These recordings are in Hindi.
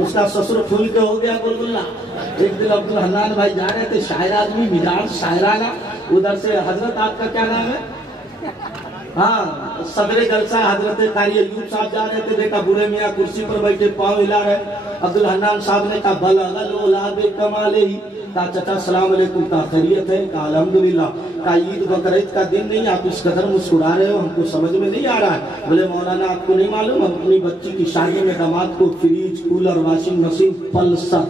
उसका ससुर फूल के हो गया बुलबुल्ला। एक दिन अब्दुल हन्नान भाई जा रहे थे, शायर आदमी, मिजाज शायराना। उधर से हजरत, आपका क्या नाम है? हाँ, सदरे जलसा हजरत कारी अयूब साहब जा रहे थे, देखा बूढ़े मियाँ कुर्सी पर बैठे पाँव हिला रहे। अब्दुल हन्नान साहब ने कहा बल अगल कमाले ही, कहा चाचा सलाम अलैकुम, कहा खैरियत है, कहा अल्हम्दुलिल्लाह, कहा ईद बकरीद का दिन नहीं, आप इस कदर मुस्कुरा रहे हो, हमको समझ में नहीं आ रहा है। बोले मौलाना आपको नहीं मालूम, हम अपनी बच्ची की शादी में दामाद को fridge, cooler, washing machine, Pulsar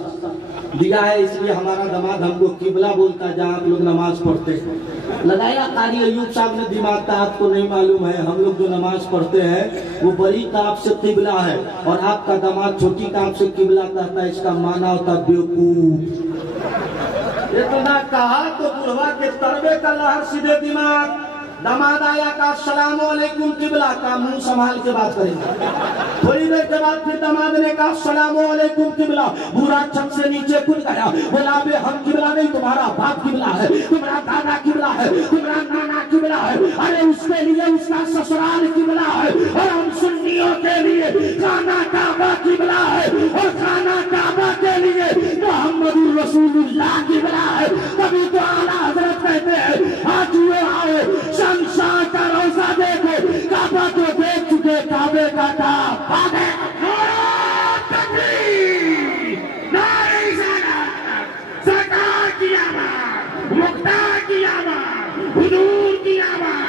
दिया है, इसलिए हमारा दामाद हमको किबला बोलता है जहाँ आप लोग नमाज पढ़ते हैं। लगाया कारी अयूब साहब ने दिमाग का, आपको नहीं मालूम है, हम लोग जो नमाज पढ़ते हैं वो बड़ी काप से किबला है, और आपका दामाद छोटी काप से किबला कहता है, इसका माना होता बेवकूफ। इतना कहा तो बुढ़वा के तरबे का लहर सीधे दिमाग। दामाद आया का अस्सलाम वालेकुम किबला, का मुंह संभाल के बात करेंगे। थोड़ी देर के बाद फिर दामाद ने कहा अस्सलाम वालेकुम किबला। बुरा छत से नीचे कूद गया, बोला बे हम किबला नहीं, तुम्हारा बाप किबला है, तुम्हारा दादा किबला है, तुम्हारा नाना किबला है, अरे उसके लिए उसका ससुराल किबला है, और हम सुन्नियों के लिए खाना काबा किबला है, और खाना काबा के लिए मोहम्मद रसूलुल्लाह किबला है। तभी तो आला हजरत कहते हैं हाजियो आओ, शमशान का रोजा देखो, काबा तो देख चुके, काबे का काबा सरकार की आवाज, मुख्तार की आवाज, हुजूर की आवाज,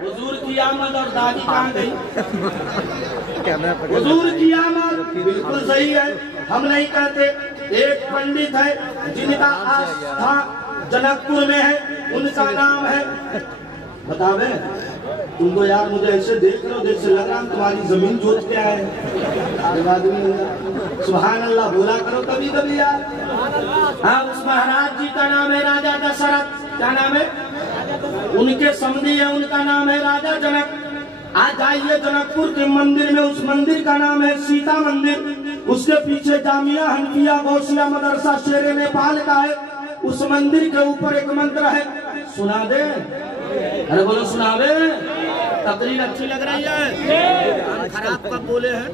हुजूर की आमद। और दादी कहाँ गई? हुजूर की आमद बिल्कुल सही है, हम नहीं कहते। एक पंडित है जिनका आस्था जनकपुर में है, उनका नाम है, बतावे तुमको यार, मुझे ऐसे देख रहे हो जैसे लग रहा तुम्हारी जमीन जोत के आए। सुभान अल्लाह बोला करो कभी कभी यार। हाँ, उस महाराज जी का नाम है राजा दशरथ। क्या नाम है? उनके समधी है, उनका नाम है राजा जनक। आज आइए जनकपुर के मंदिर में, उस मंदिर का नाम है सीता मंदिर। उसके पीछे जामिया हनफिया गौसिया मदरसा शेरे नेपाल का है। उस मंदिर के ऊपर एक मंत्र है, सुना दे, अरे बोलो सुना दे। तकरीर अच्छी लग रही है, खराब कब बोले हैं?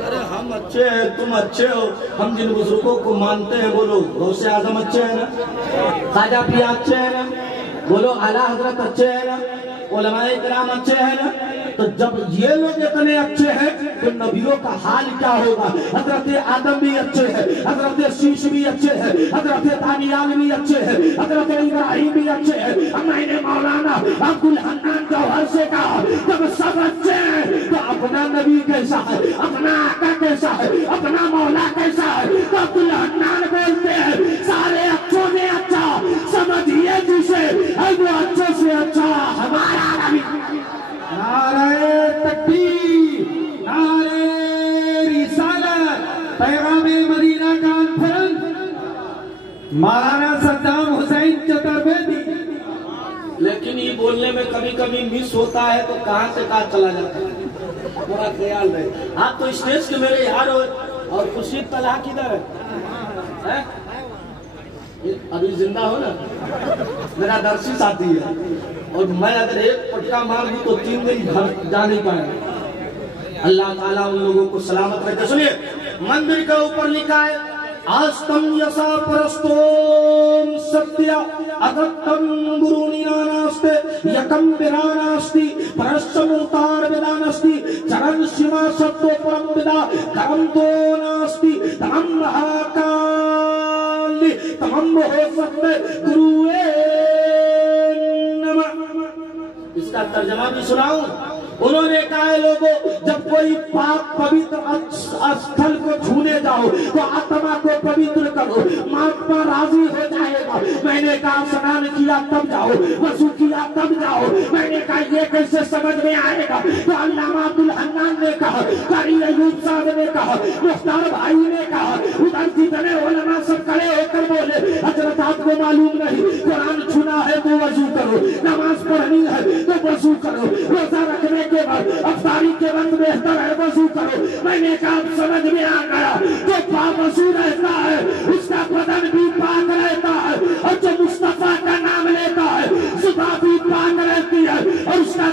अरे हम अच्छे हैं, तुम अच्छे हो, हम जिन बुजुर्गों को मानते हैं, बोलो गौसे आजम अच्छे है ना, खाजा पिया अच्छे है ना, बोलो आला हजरत अच्छे है ना, उलमाए किराम अच्छे हैं ना। तो जब ये लोग इतने अच्छे हैं तो नबियों का हाल क्या होगा? हजरत आदम भी अच्छे हैं, हजरत शीश भी अच्छे हैं, हजरत दानियाल भी अच्छे हैं, हजरत इब्राहिम भी अच्छे हैं। मैंने मौलाना अब्दुल हन्नान जौहर से कहा जब सब अच्छे हैं तो अपना नबी कैसा है, अपना आका कैसा है, अपना मौला कैसा है? तो अब्दुल हन्नान बोलते हैं सारे अच्छों में अच्छा समझिए जिसे वो अच्छों से अच्छा हमारा नबी। नारे तकबीर, नारे रिसालत, पैगामे मदीना कॉन्फ्रेंस, मौलाना सद्दाम हुसैन चतुर्वेदी। लेकिन ये बोलने में कभी कभी मिस होता है तो कहां से कहां चला जाता है, थोड़ा ख्याल रहे। आप तो स्टेज के मेरे यार हो, और खुर्शीद तलहा किधर है? अभी जिंदा हो ना? मेरा दर्शी साथी है, और मैं अगर एक पटका मार दूं तो 3 दिन घर जा नहीं पाएगा। अल्लाह ताला उन लोगों को सलामत रखे। सुनिए, मंदिर के ऊपर लिखा है आस्तम यसा परस्तोम सत्य अगतम गुरुनिनास्ते यकम बिरानास्ति परस्समुतार वेदानस्ति चरण सीमा सत्तो परम विदा करम तो नास्ति तमम महाकाल तमम हो सकते गुरुए नमः। इसका तर्जमा भी सुनाऊं? उन्होंने कहा लोगों, जब कोई पाप पवित्र स्थल को छूने जाओ तो आत्मा को पवित्र करो, महात्मा राजी हो जाएगा। मैंने कहा स्नान किया तब जाओ, वजू किया तब जाओ। मैंने कहा ये कैसे समझ में आएगा? तो अल्लामा अब्दुल हन्नान ने कहा, कारी अयूब साहब ने कहा, मुख्तार भाई ने कहा, उधर जितने उलमा सब खड़े होकर बोले हजरत आपको मालूम नहीं, कुरान छूना है तो वजू करो, नमाज पढ़नी है तो वजू करो, रोजा रखने के बाद अफ्तारी के वक्त बेहतर है वजू करो। मैंने कहा समझ में आ गया, जो पावजू रहता है उसका बदन भी पाक रहता है, और जो मुस्तफा का नाम लेता है सुबह भी पाक रहती है और उसका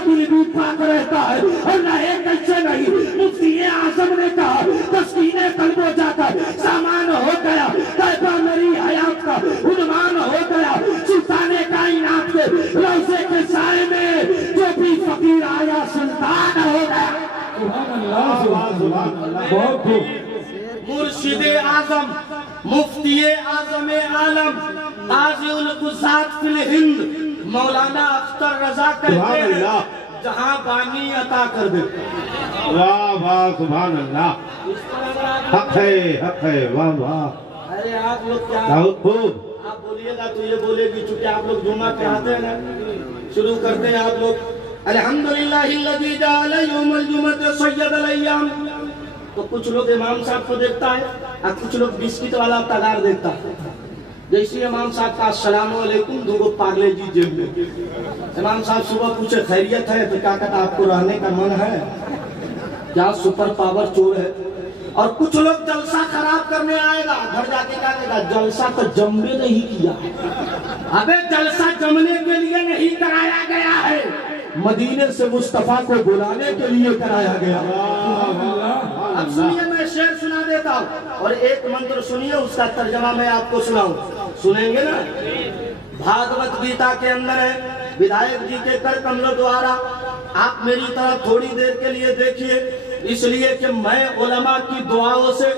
बहुत खूब। मुर्शिदे आजम मुफ्तिये आजम आलम ताजुल कुसात फिल हिंद मौलाना अख्तर रजा कहते हैं जहां बानी अता कर दे। वाह वाह सुभान अल्लाह, हक है वाह वाह। अरे आप लोग क्या बहुत खूब। आप बोलिएगा तो ये बोलेगी, चूंकि आप लोग जुमा पढ़ाते हैं ना। शुरू करते हैं आप लोग। अल्हम्दुलिल्लाहिल्लज़ी जअल यौमल जुमअति सय्यदल अय्याम। तो कुछ लोग इमाम साहब को देखता है और कुछ लोग बिस्किट वाला तगार देखता है। जैसे इमाम साहब का अस्सलाम वालेकुम, दो पागले जी जेब में। इमाम साहब सुबह पूछे खैरियत है तो क्या कहता आपको रहने का मन है क्या? सुपर पावर चोर है। और कुछ लोग जलसा खराब करने आएगा, घर जाके क्या कहेगा? जलसा तो जमने नहीं किया। अबे जलसा जमने के लिए नहीं कराया गया है, मदीने से मुस्तफा को बुलाने के लिए कराया गया। अब सुनिए, मैं शेर सुना देता हूँ और एक मंत्र सुनिए, उसका तर्जमा मैं आपको सुनाऊं। सुनेंगे ना? भागवत गीता के अंदर है, विधायक जी के कर कमलों द्वारा आप मेरी तरफ थोड़ी देर के लिए देखिए, इसलिए कि मैं उलमा की दुआओं से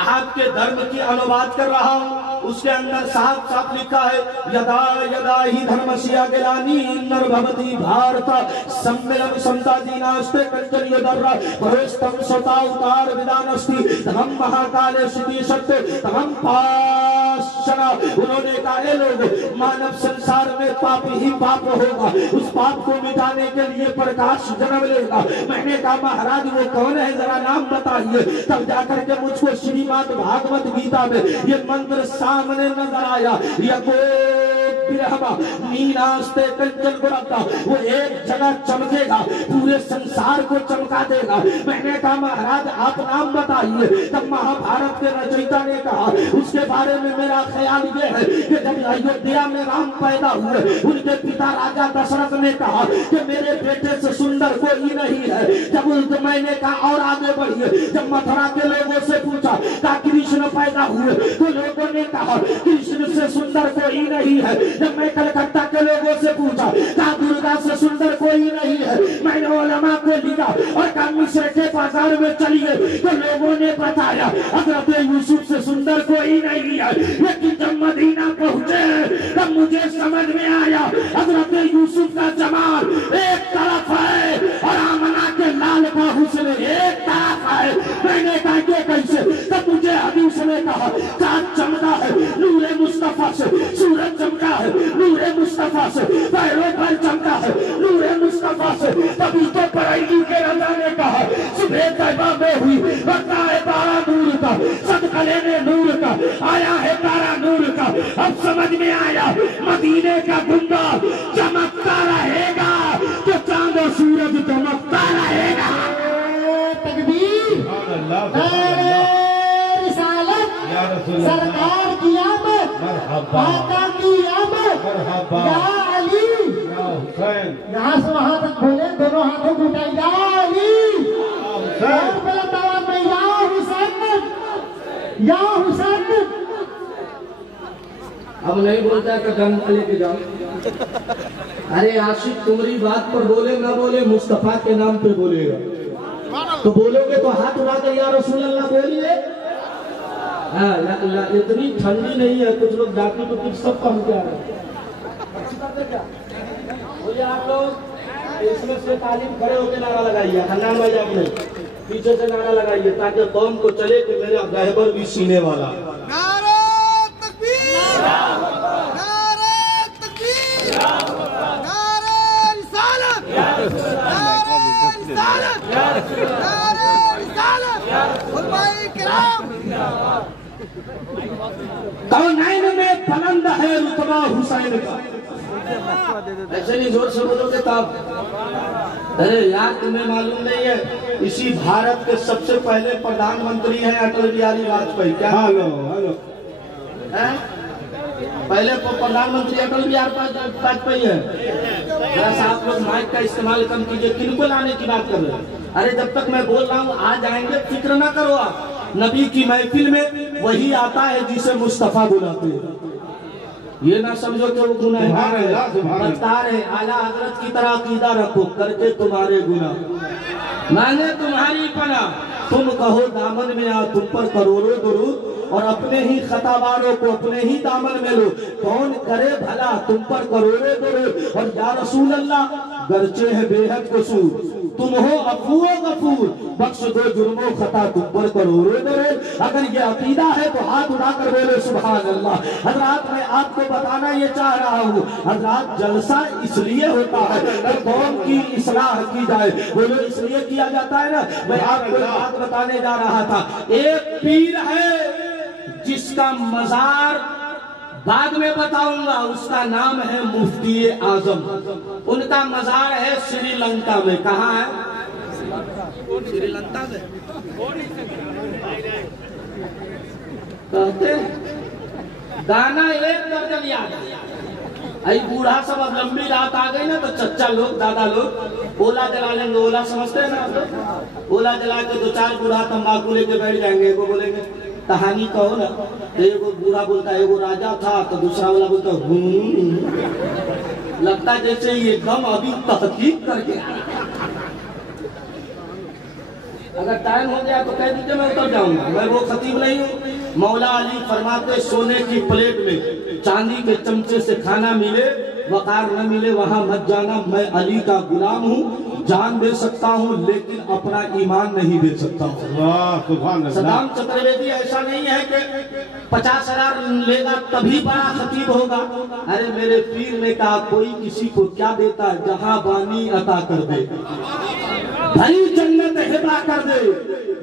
आपके धर्म की अनुवाद कर रहा हूँ। उसके अंदर साफ साफ लिखा है, यदा यदा ही धर्मस्य ग्लानि नर्भवति भारत सम्मेलन समता दीनास्ते कंचनयोदर्रा भवेस्तम सता उतार विदानस्ति तमं महाकाले स्थिति सत्य तमं पाशना। उन्होंने कहा ए लोग, मानव संसार में पाप ही पाप होगा, उस पाप को मिटाने के लिए प्रकाश जन्म लेगा। मैंने कहा महाराज वो कौन है, जरा नाम बताइए। तब जाकर के मुझको श्रीमद् भागवत गीता में ये मंत्र सामने नजर आया। नीनास्ते कंचन गुणता, वो एक जगह चमकेगा, पूरे संसार को चमका देगा। मैंने कहा महाराज आप नाम बताइए। तब महाभारत के रचयिता ने कहा, उसके बारे में मेरा ख्याल ये है कि जब अयोध्या में राम पैदा हुए, उनके पिता राजा दशरथ ने कहा कि मेरे बेटे से सुंदर कोई नहीं है। जब मैंने कहा और आगे बढ़िए, जब मथुरा के लोगों से पूछा कहा कृष्ण पैदा हुए, तो लोगों ने कहा कृष्ण से सुंदर कोई नहीं है। जब मैं कलकत्ता के लोगों से पूछा कहा दुर्गा से सुंदर कोई नहीं है। मैंने उलमा को लिखा और कहा मिस्र के बाजार में चलिए, तो लोगों ने बताया हजरत यूसुफ से सुंदर कोई नहीं है। लेकिन जब मदीना पहुंचे तब मुझे समझ में आया हजरत यूसुफ का जमाल एक तरफ है और आमना के लाल का हुस्न एक तरफ है। मैंने कहा कि कैसे? तब मुझे हदीस ने कहा चाँद चमका है नूरे मुस्तफा से, सूरज चमका है नूरे मुस्तफा से, पैरों पर चमका है नूरे मुस्तफा से। तभी तो पराइगी के रजा ने कहा सुबह तैबा में हुई बरता है तारा नूर का, सदका लेने नूर का, आया है तारा नूर का। अब समझ में आया मदीने का गुंबद चमकता रहेगा तो चांद और सूरज चमकता रहेगा। सरकार की आमद, आका की आमद, या अली। यहाँ से वहाँ तक बोले, दोनों हाथों को उठाए, या अली। और गलत आवाज में या हुसैन, या हुसैन। अब नहीं बोलता तो डंडा लेके जाओ। अरे आशिक तुम्हारी बात पर बोले ना बोले, मुस्तफा के नाम पे बोलेगा। तो बोलोगे तो हाथ उठाकर या रसूल अल्लाह बोलिए। हाँ, इतनी ठंडी नहीं है, कुछ लोग जाति को कुछ सब कम क्या है। बोलिए आप लोग इसमें से तालीम खड़े होकर नारा लगाइए, हन्ना भाई आपने पीछे से नारा लगाइए ताकि कौम को चले कि मेरा रहबर भी सीने वाला। नारे तकबीर, नारे तकबीर, नारे रिसालत, नारे रिसालत, नारे रिसालत, उलमाए किराम। कौनैन में बुलंद है रुतबा हुसैन का। ऐसे नहीं जोर से बोलोगे तब। अरे यार तुम्हें मालूम नहीं है, इसी भारत के सबसे पहले प्रधानमंत्री हैं अटल बिहारी वाजपेयी। क्या हेलो हेलो पहले प्रधानमंत्री अटल बिहारी वाजपेयी है। जरा सा आप लोग माइक का इस्तेमाल कम कीजिए। किनको लाने की बात कर रहे हैं? अरे जब तक मैं बोल रहा हूँ आ जाएंगे, फिक्र ना करो आप। नबी की महफिल में वही आता है जिसे मुस्तफा बुलाते हैं। ये ना समझो कि वो गुनहगार है, बता रहे आला हजरत की तरह अकीदा रखो करके तुम्हारे गुनाह, मैंने तुम्हारी पनाह तुम कहो दामन में आ तुम पर करोड़ों दुरूद और अपने ही खतावारों को अपने ही दामन में लो। कौन करे भला तुम पर करोड़ों दुरूद और या रसूल अल्लाह गर्चे है बेहद कसूर, तुम हो अफू गफूर, बख्श दो जुर्मों खता तुम पर करोड़ों दुरूद। अगर ये अकीदा है तो हाथ उठाकर बोले सुभान अल्लाह। हजरात मैं आपको बताना ये चाह रहा हूँ, हजरात जलसा इसलिए होता है कि कौम की इस्लाह की जाए। बोलो इसलिए किया जाता है ना। मैं आपको एक बात बताने जा रहा था। एक पीर है जिसका मजार बाद में बताऊंगा, उसका नाम है मुफ्ती आजम। उनका मजार है श्रीलंका में। कहाँ है? श्रीलंका में। कहते गाना एक दर्जन याद है। आई बूढ़ा सब अब लंबी रात आ गई ना तो चच्चा लोग दादा लोग ओला जला लेंगे। ओला समझते हैं ना आप लोग? ओला जला के दो चार बूढ़ा तंबाकू लेके बैठ जाएंगे। एगो बोलेंगे कहानी कहो ना, तो एगो बूढ़ा बोलता है एगो राजा था, तो दूसरा वाला बोलता लगता है जैसे ये दम अभी तहकीक करके आया। अगर टाइम हो गया तो कह दीजिए मैं उतर जाऊंगा। मैं वो खतीब नहीं हूँ। मौला अली फरमाते सोने की प्लेट में चांदी के चमचे से खाना मिले वकार न मिले वहां मत जाना। मैं अली का गुलाम हूँ, जान दे सकता हूँ लेकिन अपना ईमान नहीं दे सकता हूँ। सदाम चतुर्वेदी ऐसा नहीं है कि 50,000 लेगा तभी बड़ा खतीब होगा। अरे मेरे पीर ने कहा कोई किसी को क्या देता है, जहां बानी अता कर दे, भरी जन्नत हिबा कर दे।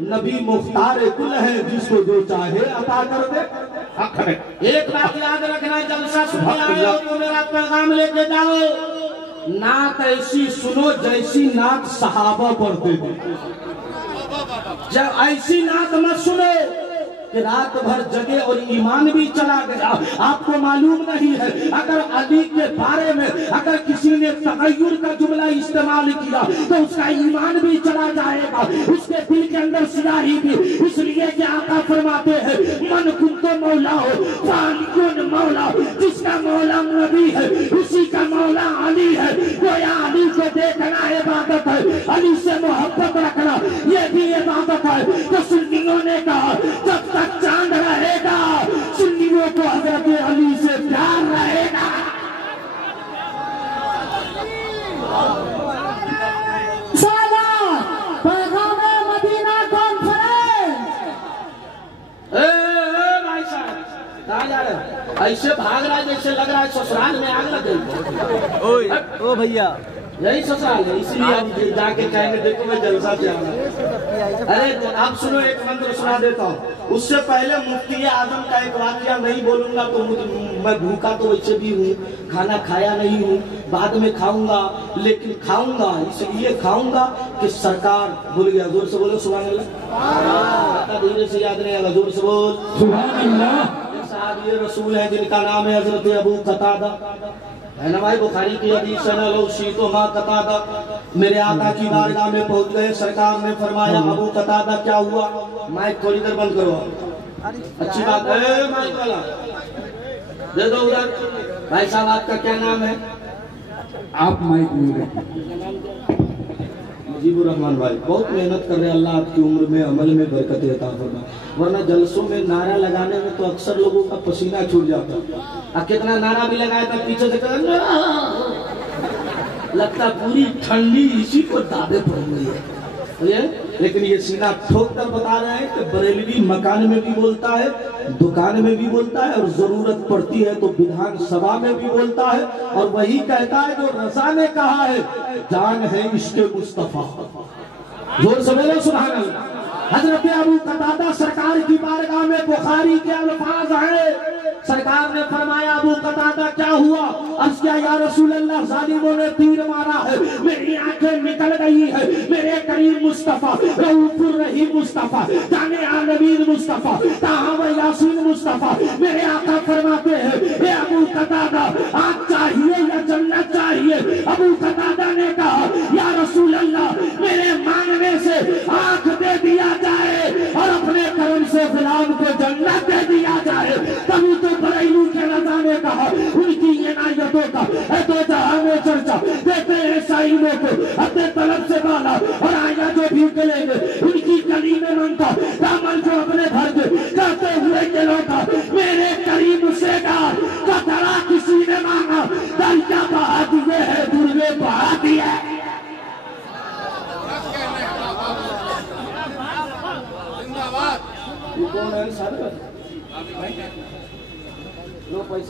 नबी मुख्तार कुल है, जिसको जो चाहे अता कर दे। एक बात याद रखना, जलसा सुबह आए हो तो मेरा पैगाम लेके जाओ, नात ऐसी सुनो जैसी नात सहाबा पढ़ते थे। जब ऐसी नात मत सुनो कि रात भर जगे और ईमान भी चला गया। आपको मालूम नहीं है, अगर अली के बारे में अगर किसी ने तगय्युर का जुमला इस्तेमाल किया तो उसका ईमान भी चला जाएगा, उसके दिल के अंदर सियाही भी। इसलिए कि आका फरमाते हैं मन कुंतो मौला हो फालिकुन मौला, जिसका मौला नबी है उसी का मौला अली है। गोया अली को देखना इबादत है, अली से मोहब्बत रखना ये भी इबादत है। तो सुन्नियों ने कहा जब तक चांद रहेगा सुन्नियों को हजरत अली से प्यार रहेगा। पैगाम मदीना कॉन्फ्रेंस। भाई साहब कहाँ जा रहे हो? ऐसे भाग रहा है जैसे लग रहा है ससुराल में आग लग गई। ओ भैया यही ससुराल है, इसीलिए हम जाके कहेंगे देखो मैं जलसा से आ रहा। अरे तो आप सुनो, एक मंत्र सुना देता हूँ। उससे पहले मुफ्ती आजम का एक वाकया नहीं बोलूंगा तो मैं भूखा तो वैसे भी हूँ, खाना खाया नहीं हूँ, बाद में खाऊंगा, लेकिन खाऊंगा इसलिए खाऊंगा कि सरकार भूल गया। जोर से बोलो सुभान अल्लाह। धीरे से याद नहीं आएगा, जोर से बोल सुभान अल्लाह। साहब ये रसूल है जिनका नाम है हजरत अबू कतादा है ना भाई। बुखारी की हदीस है ना, लोग शीतो माँ कतादा मेरे आका की बारगाह में पहुंच गए। सरकार ने फरमाया अबू कतादा क्या हुआ? माइक थोड़ी देर बंद करो, अच्छी बात है। माइक वाला दे दो उधर। भाई साहब आपका क्या नाम है? आप माइक में मुजीबुर रहमान भाई बहुत मेहनत कर रहे हैं। अल्लाह आपकी उम्र में अमल में बरकत अता फरमाए। वरना जलसों में नारा लगाने में तो अक्सर लोगों का पसीना छूट जाता। कितना नारा भी लगाया था पीछे से लगता पूरी ठंडी इसी को दावे पड़ गई है। लेकिन ये सीना ठोक कर बता रहे हैं कि बरेलवी मकान में भी बोलता है, दुकान में भी बोलता है और जरूरत पड़ती है तो विधानसभा में भी बोलता है। और वही कहता है जो रज़ा ने कहा है जान है इश्क़े मुस्तफा। जोर से बोलो सुभान अल्लाह। हजरत अबू कतादा सरकार की बारगाह में बुखारी के अल्फाज हैं। सरकार ने फरमाया अबू कतादा क्या हुआ? अर्ज़ किया या रसूल अल्लाह जालिमों ने तीर मारा है, मेरी आंखें निकल गई है। मेरे करीम मुस्तफा रऊफुर रहीम मुस्तफा जाने आलमीन मुस्तफा ताहा यासीन मुस्तफा मेरे आका फरमाते हैं हे अबू कतादा आग चाहिए या जन्नत चाहिए? अबू कतादा ने कहा या रसूल अल्लाह मेरे मांगने से आंख दे दिया जाए और अपने कर्म से गुलाम को जन्नत दे दिया जाए। तभी तो बरेलू के रज़ा ने कहा उनकी इनायतों का तो जहां में चर्चा देते हैं साइलों को अपने तलब से बाला और आया जो भी करेंगे उनकी गली में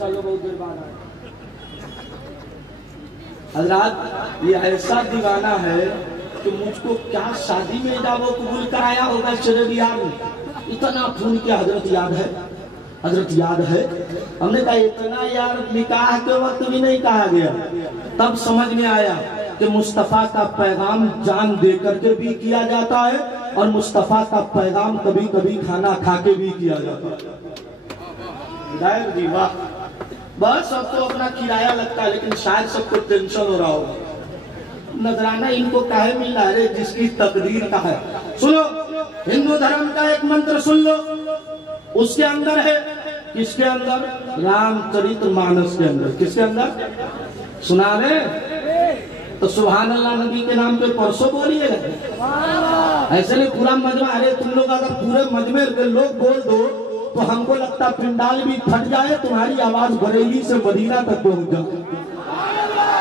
चलो बहुत देर बाद आए। हजरात ये ऐसा दीवाना है कि मुझको क्या शादी में जाओ कबूल कराया होगा शरीयार में, इतना खून के हजरत याद है, हजरत याद है। हमने कहा इतना यार निकाह के वक्त भी नहीं कहा गया, तब समझ में आया कि मुस्तफा का पैगाम जान दे करके भी किया जाता है और मुस्तफा का पैगाम कभी कभी खाना खा के भी किया जाता है। जी वाह, बस अब तो अपना किराया लगता है, लेकिन शायद सबको टेंशन हो रहा होगा नजराना इनको काहे मिल रहा है जिसकी तकदीर का है। सुनो, हिंदू धर्म का एक मंत्र सुन लो, उसके अंदर है, किसके अंदर? रामचरितमानस के अंदर। किसके अंदर? सुना ले तो सुभान अल्लाह नबी के नाम पे परसों बोलिएगा, ऐसे नहीं पूरा मजमा। अरे तुम लोग अगर पूरे मजमे के लोग बोल दो तो हमको लगता पिंडाल भी फट जाए, तुम्हारी आवाज बरेली से मदीना तक पहुंच जाए।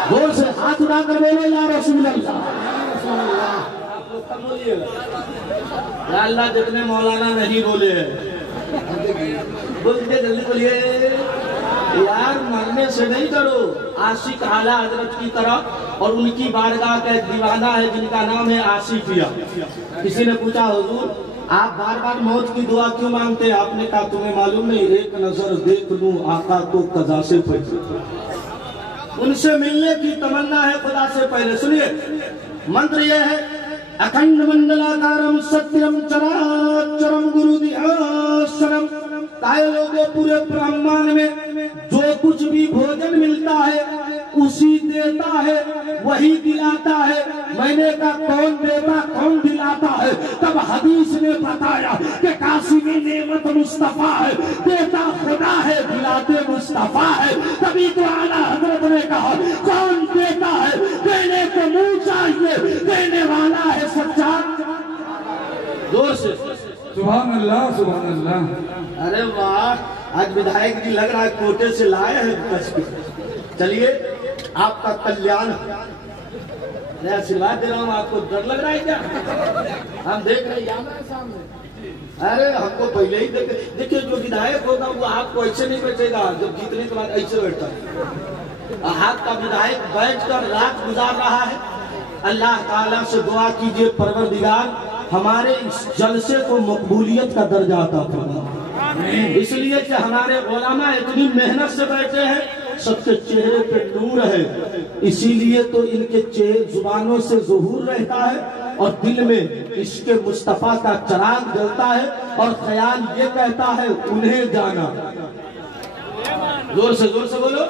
जोर से हाथ उठा कर बोलो या रसूल अल्लाह। अल्लाह जितने मौलाना नहीं बोले बोलिए, जल्दी बोलिए यार, मरने से नहीं करो। आशिक आला हजरत की तरह और उनकी बारगाह का एक दीवाना है जिनका नाम है आसिफिया। किसी ने पूछा हुजूर आप बार बार मौत की दुआ क्यों मांगते हैं? आपने कहा तुम्हें मालूम नहीं, एक नजर देख लूं आका को कजा से पहले, उनसे मिलने की तमन्ना है खुदा से पहले। सुनिए मंत्र यह है, अखंड मंडलाकारम सत्यम चराचरम गुरु दिहासनम। काय लोगों पूरे ब्रह्मांड में जो कुछ भी भोजन मिलता है उसी देता है, वही दिलाता है। मैंने कहा कौन देता कौन दिलाता है? तब हदीस ने बताया कि कासिमी नेमत मुस्तफा है, देता खुदा है दिलाते मुस्तफा है। तभी तो आला हजरत ने कहा कौन देता है? देने को मुंह चाहिए, देने वाला है सच्चा। जोर से सुभान अल्लाह, सुभान अल्लाह। अरे वाह, आज विधायक जी लग रहा है कोटे से लाए हैं कस के। चलिए आपका कल्याण, मैं आशीर्वाद दे रहा हूँ आपको। डर लग रहा है क्या? हम देख रहे हैं सामने। अरे हमको पहले ही देखिए जो विधायक होगा वो आपको ऐसे नहीं बैठेगा, जब जीतने के बाद ऐसे बैठता है। आपका विधायक बैठकर रात गुजार रहा है। अल्लाह ताला से दुआ कीजिए परवरदिगार हमारे इस जलसे को मकबूलियत का दर्जा अता फरमा, इसलिए कि हमारे उलमा इतनी मेहनत से बैठे हैं, सबके चेहरे पे नूर है, इसीलिए तो इनके चेहरे जुबानों से ज़ुहूर रहता है और दिल में इश्क़ मुस्तफ़ा का चिराग जलता है और ख्याल ये कहता है उन्हें जाना। जोर से बोलो।